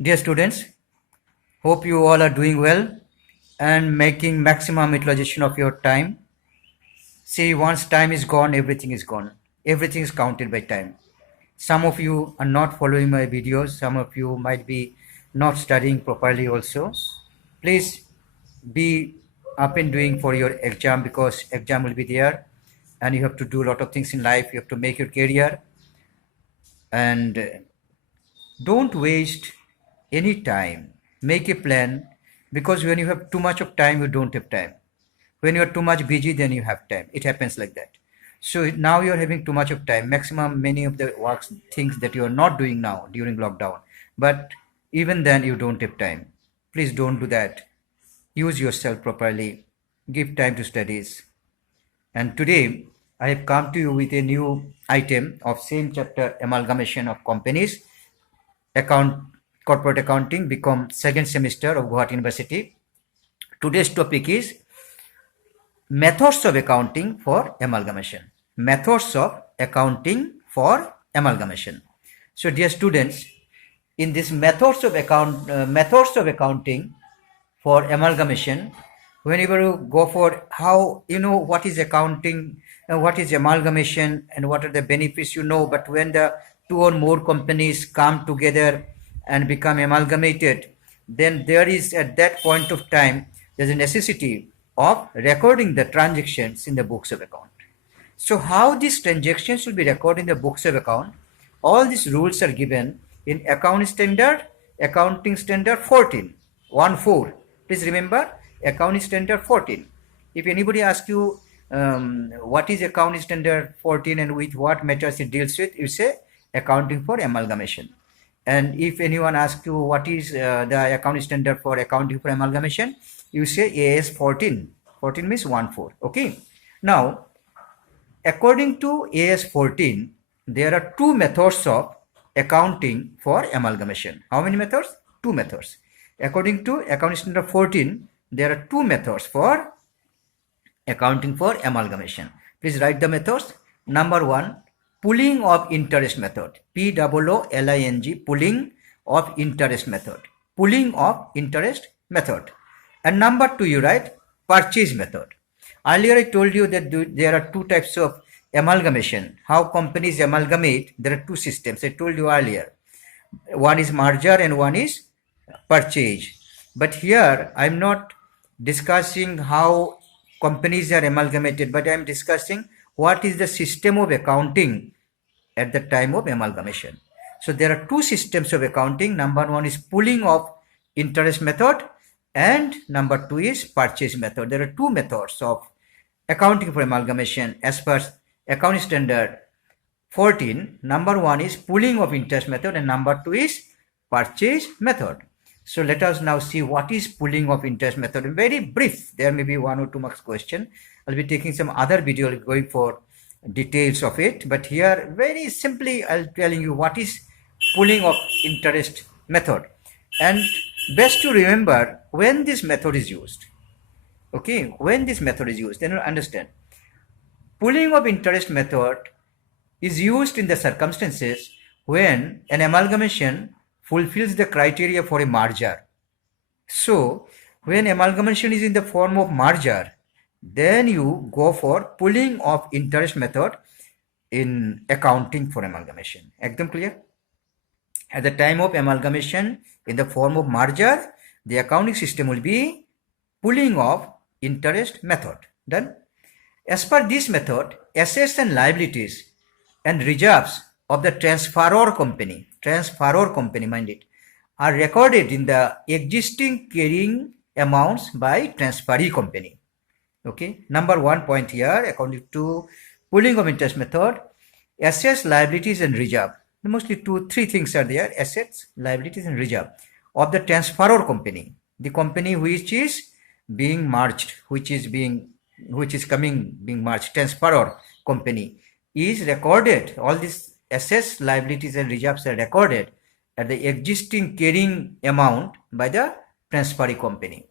Dear students, hope you all are doing well and making maximum utilization of your time. See, once time is gone, everything is gone. Everything is counted by time. Some of you are not following my videos. Some of you might be not studying properly also. Please be up and doing for your exam, because exam will be there and you have to do a lot of things in life. You have to make your career, and don't waste any time. Make a plan, because when you have too much of time, you don't have time. When you are too much busy, then you have time. It happens like that. So now you are having too much of time. Maximum many of the works, things that you are not doing now during lockdown. But even then you don't have time. Please don't do that. Use yourself properly. Give time to studies. And today I have come to you with a new item of same chapter, amalgamation of companies, account, corporate accounting, become second semester of Guwahati University. Today's topic is methods of accounting for amalgamation. Methods of accounting for amalgamation. So dear students, in this methods of accounting for amalgamation, whenever you go for how what is accounting, what is amalgamation, and what are the benefits, but when the two or more companies come together and become amalgamated, then there is, at that point of time, there's a necessity of recording the transactions in the books of account. So how these transactions will be recorded in the books of account? All these rules are given in accounting standard 14. Please remember, accounting standard 14. If anybody asks you what is accounting standard 14 and with what matters it deals with, you say accounting for amalgamation. And if anyone asks you what is the accounting standard for accounting for amalgamation, you say AS 14. 14 means 14. Okay. Now, according to AS 14, there are two methods of accounting for amalgamation. How many methods? Two methods. According to accounting standard 14, there are two methods for accounting for amalgamation. Please write the methods. Number one, pooling of interest method. POOLING, pooling of interest method. Pooling of interest method. And number two, you write purchase method. Earlier I told you that there are two types of amalgamation. How companies amalgamate, there are two systems. I told you earlier. One is merger and one is purchase. But here I am not discussing how companies are amalgamated, but I am discussing what is the system of accounting at the time of amalgamation. So there are two systems of accounting. Number one is pooling of interest method, and number two is purchase method. There are two methods of accounting for amalgamation as per accounting standard 14. Number one is pooling of interest method and number two is purchase method. So let us now see what is pooling of interest method. Very brief, there may be 1 or 2 marks question. I'll be taking some other video going for details of it, but here very simply I'll telling you what is pooling of interest method, and best to remember when this method is used. Okay, when this method is used, then you understand. Pooling of interest method is used in the circumstances when an amalgamation fulfills the criteria for a merger. So when amalgamation is in the form of merger, then you go for pooling of interest method in accounting for amalgamation. Ekdam clear? At the time of amalgamation in the form of merger, the accounting system will be pooling of interest method. Done? As per this method, assets and liabilities and reserves of the transferor company, mind it, are recorded in the existing carrying amounts by transferee company. Okay, number 1 point here, according to pooling of interest method, assets, liabilities and reserve. Mostly 3 things are there: assets, liabilities and reserve of the transferor company, the company which is being merged, being merged, transferor company is recorded. All these assets, liabilities and reserves are recorded at the existing carrying amount by the transferee company.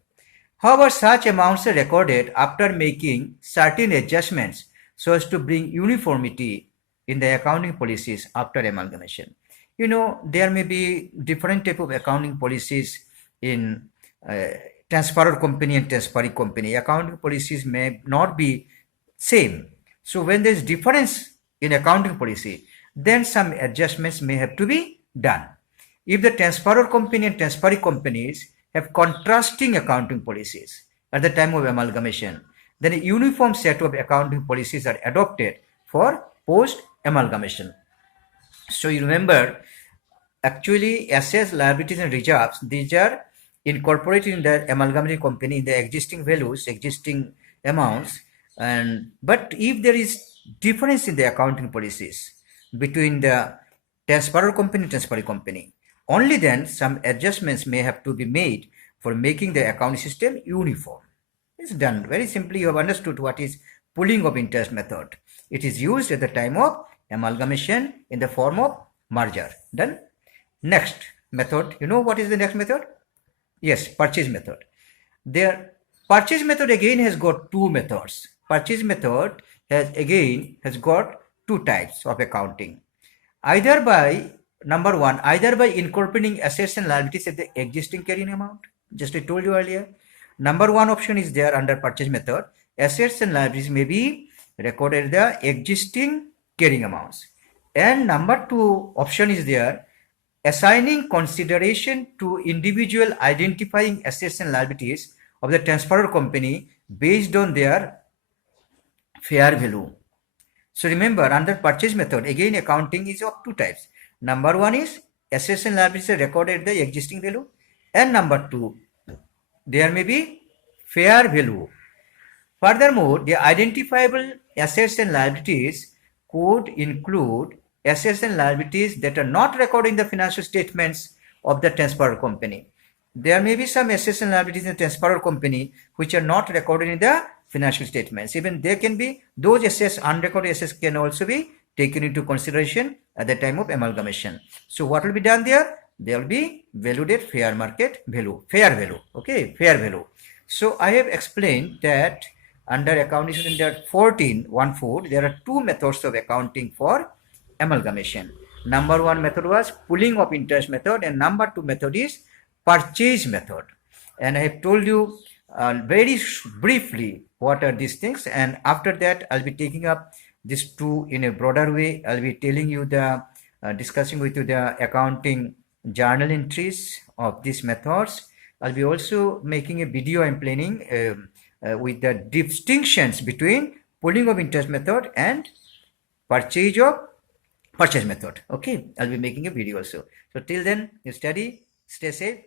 However, such amounts are recorded after making certain adjustments so as to bring uniformity in the accounting policies after amalgamation. there may be different type of accounting policies in transferor company and transferee company. Accounting policies may not be same. So when there is difference in accounting policy, then some adjustments may have to be done. If the transferor company and transferee companies have contrasting accounting policies at the time of amalgamation, then a uniform set of accounting policies are adopted for post amalgamation. So you remember, actually assets, liabilities and reserves, these are incorporated in the amalgamated company in the existing values, existing amounts. But if there is difference in the accounting policies between the transferor company and transferee company, only then some adjustments may have to be made for making the accounting system uniform. It's done very simply. You have understood what is pooling of interest method. It is used at the time of amalgamation in the form of merger. Done. Next method, what is the next method? Yes, purchase method. There, purchase method again has got two methods. Purchase method has got two types of accounting. Either by, number one, either by incorporating assets and liabilities at the existing carrying amount. Just I told you earlier. Number one option is there under purchase method. Assets and liabilities may be recorded the existing carrying amounts. And number two option is there, assigning consideration to individual identifying assets and liabilities of the transferor company based on their fair value. So remember, under purchase method, again accounting is of two types. Number one is assets and liabilities are recorded at the existing value, and number two, there may be fair value. Furthermore, the identifiable assets and liabilities could include assets and liabilities that are not recorded in the financial statements of the transferor company. There may be some assets and liabilities in the transferor company which are not recorded in the financial statements. Even there can be those assets, unrecorded assets can also be taken into consideration at the time of amalgamation. So what will be done there? There will be valued at fair market value, fair value. Okay, fair value. So I have explained that under accounting standard 14, there are two methods of accounting for amalgamation. Number one method was pooling of interest method, and number two method is purchase method. And I have told you very briefly what are these things, and after that I'll be taking up these two in a broader way. I'll be telling you the discussing with you the accounting journal entries of these methods. I'll be also making a video I'm planning with the distinctions between pooling of interest method and purchase method. Okay, I'll be making a video also. So till then, you study, stay safe.